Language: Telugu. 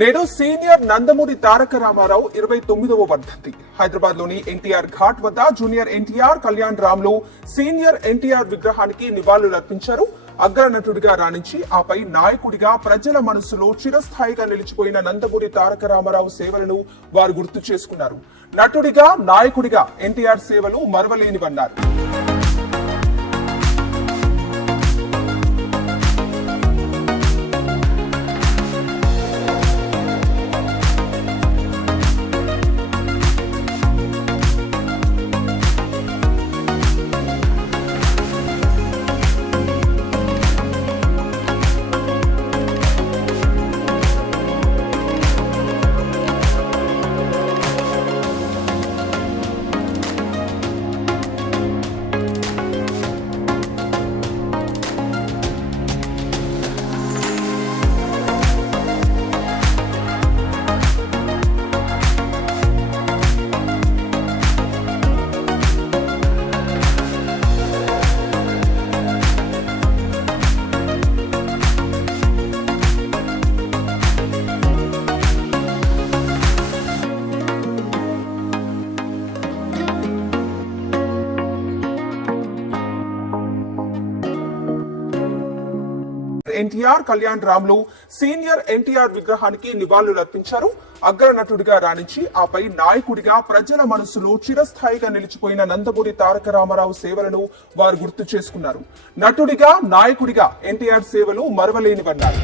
నేడు సీనియర్ నందమూరి తారక రామారావు 29వ వర్ధంతి. హైదరాబాద్ లోని ఎన్టీఆర్ ఘాట్ వద్ద జూనియర్ ఎన్టీఆర్ కళ్యాణ్ రామ్ లో సీనియర్ ఎన్టీఆర్ విగ్రహానికి నివాళులర్పించారు. అగ్ర నటుడిగా రాణించి ఆపై నాయకుడిగా ప్రజల మనసులో చిరస్థాయిగా నిలిచిపోయిన నందమూరి తారక రామారావు సేవలను వారు గుర్తు చేసుకున్నారు. నటుడిగా నాయకుడిగా ఎన్టీఆర్ సేవలు మరవలేనివన్నారు. ఎన్టీఆర్ కళ్యాణ్ రామ్ లో సీనియర్ ఎన్టీఆర్ విగ్రహానికి నివాళులర్పించారు. అగ్ర నటుడిగా రాణించి ఆపై నాయకుడిగా ప్రజల మనసులో చిరస్థాయిగా నిలిచిపోయిన నందమూరి తారక రామారావు సేవలను వారు గుర్తు చేసుకున్నారు. నటుడిగా నాయకుడిగా ఎన్టీఆర్ సేవలు మరవలేనివన్నారు.